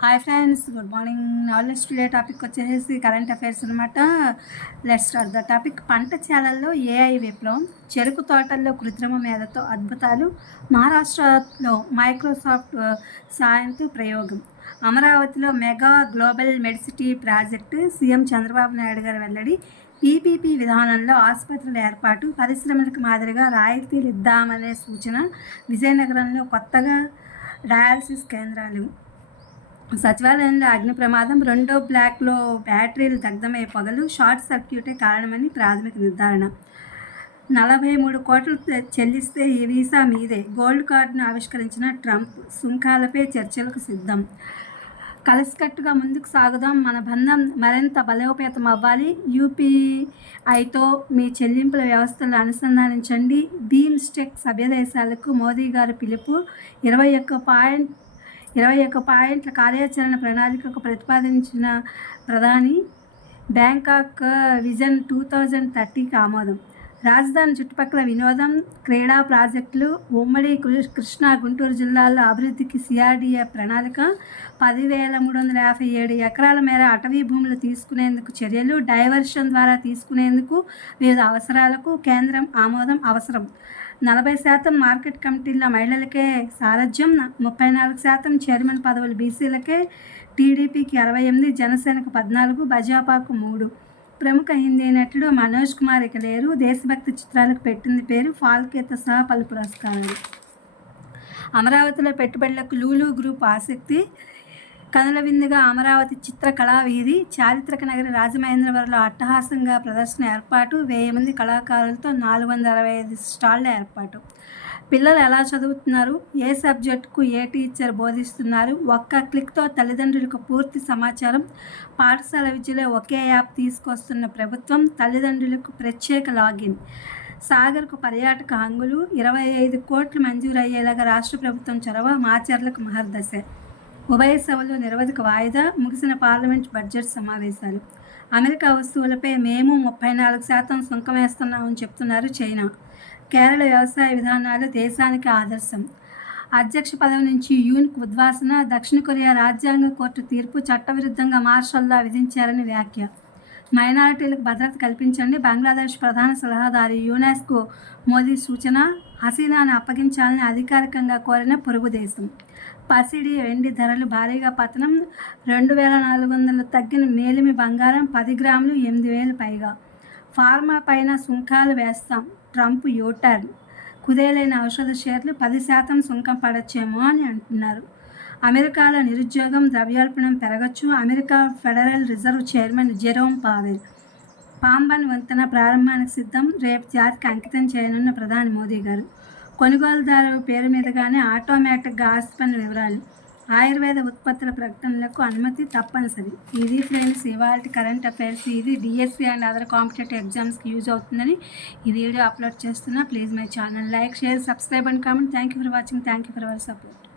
Hi friends, good morning. Knowledge today topic వచ్చేసి current affairs అనమాట. Let's start the topic. పంట చేలల్లో AI విప్లవం, చెరుకు తోటల్లో కృత్రిమ మేధతో అద్భుతాలు, మహారాష్ట్రలో మైక్రోసాఫ్ట్ సాయంతో ప్రయోగం, అమరావతిలో mega global Medicity project, CM Chandrababu Naidu గారు వెల్లడి, పీపీపీ విధానంలో ఆసుపత్రుల ఏర్పాటు, పరిశ్రమలకు మాదిరిగా రాయితీలు ఇద్దామనే సూచన, విజయనగరంలో కొత్తగా డయాలసిస్ కేంద్రాలు, సచివాలయంలో అగ్ని ప్రమాదం, రెండో బ్లాక్లో బ్యాటరీలు దగ్ధమయ్యే పొగలు, షార్ట్ సర్క్యూటే కారణమని ప్రాథమిక నిర్ధారణ, 43 కోట్లు చెల్లిస్తే ఈ వీసా మీదే, గోల్డ్ కార్డును ఆవిష్కరించిన ట్రంప్, సుంకాలపై చర్చలకు సిద్ధం, కలిసికట్టుగా ముందుకు సాగుదాం, మన బంధం మరింత బలోపేతం అవ్వాలి, యూపీఐతో మీ చెల్లింపుల వ్యవస్థలు అనుసంధానించండి, బీమ్స్టెక్ సభ్యదేశాలకు మోదీ గారు పిలుపు, 21 పాయింట్ల కార్యాచరణ ప్రణాళికకు ప్రతిపాదించిన ప్రధాని, బ్యాంకాక్ విజన్ 2030కి ఆమోదం, రాజధాని చుట్టుపక్కల వినోదం, క్రీడా ప్రాజెక్టులు, ఉమ్మడి కృష్ణా గుంటూరు జిల్లాల్లో అభివృద్ధికి సిఆర్డీఏ ప్రణాళిక, 10,357 ఎకరాల మేర అటవీ భూములు తీసుకునేందుకు చర్యలు, డైవర్షన్ ద్వారా తీసుకునేందుకు వివిధ అవసరాలకు కేంద్రం ఆమోదం అవసరం, 40% మార్కెట్ కమిటీల్లో మహిళలకే సారథ్యం, 34% చైర్మన్ పదవులు బీసీలకే, టీడీపీకి 68, జనసేనకు 14, భాజపాకు 3. ప్రముఖ హిందీ నటుడు మనోజ్ కుమార్ ఇక లేరు, దేశభక్తి చిత్రాలకు పెట్టింది పేరు, ఫాల్కేతో సహా పలు పురస్కారాలు, అమరావతిలో పెట్టుబడులకు లూలు గ్రూప్ ఆసక్తి, కనుల విందుగా అమరావతి చిత్రకళా వీధి, చారిత్రక నగరి రాజమహేంద్రవరంలో అట్టహాసంగా ప్రదర్శన ఏర్పాటు, 1000 మంది కళాకారులతో 465 స్టాళ్ల ఏర్పాటు, పిల్లలు ఎలా చదువుతున్నారు, ఏ సబ్జెక్టుకు ఏ టీచర్ బోధిస్తున్నారు, ఒక్క క్లిక్తో తల్లిదండ్రులకు పూర్తి సమాచారం, పాఠశాల విద్యలో ఒకే యాప్ తీసుకొస్తున్న ప్రభుత్వం, తల్లిదండ్రులకు ప్రత్యేక లాగిన్, సాగర్కు పర్యాటక హంగులు, 25 కోట్లు మంజూరు అయ్యేలాగా రాష్ట్ర ప్రభుత్వం చొరవ, మాచర్లకు మహర్దశ, ఉభయ సభలో నిరవధిక వాయిదా, ముగిసిన పార్లమెంట్ బడ్జెట్ సమావేశాలు, అమెరికా వస్తువులపై మేము 34% సుంకం వేస్తున్నామని చెప్తున్నారు చైనా, కేరళ వ్యవసాయ విధానాలు దేశానికి ఆదర్శం, అధ్యక్ష పదవి నుంచి యూన్కు ఉద్వాసన, దక్షిణ కొరియా రాజ్యాంగ కోర్టు తీర్పు చట్టవిరుద్ధంగా మార్షల్ లా విధించారని వ్యాఖ్య, మైనారిటీలకు భద్రత కల్పించండి, బంగ్లాదేశ్ ప్రధాన సలహాదారు యూనెస్కు మోదీ సూచన, హసీనాను అప్పగించాలని అధికారికంగా కోరిన పొరుగు దేశం, పసిడి వెండి ధరలు భారీగా పతనం, 2,400 తగ్గిన మేలిమి బంగారం, 10 గ్రాములు 8,000 పైగా, ఫార్మా పైన సుంకాలు వేస్తాం, ట్రంప్ యూటర్న్, కుదేలైన ఔషధ షేర్లు 10% సుంకం పడచ్చేమో అని అంటున్నారు, అమెరికాలో నిరుద్యోగం, ద్రవ్యోల్బణం పెరగచ్చు, America Federal Reserve chairman Jerome Powell, Pamban వంతెన ప్రారంభానికి సిద్ధం, రేపు జాతికి అంకితం చేయనున్న ప్రధాని మోదీ గారు, కొనుగోలుదారు పేరు మీదుగానే ఆటోమేటిక్గా ఆస్తి పన్ను వివరాలు, ఆయుర్వేద ఉత్పత్తుల ప్రకటనలకు అనుమతి తప్పనిసరి. ఇది ఫ్రెండ్స్ ఇవాళ కరెంట్ అఫైర్స్. ఇది డిఎస్సి అండ్ అదర్ కాంపిటేటివ్ ఎగ్జామ్స్కి యూజ్ అవుతుందని ఈ వీడియో అప్లోడ్ చేస్తున్నా. Please my channel like, share, subscribe and comment. Thank you for watching. Thank you for our support.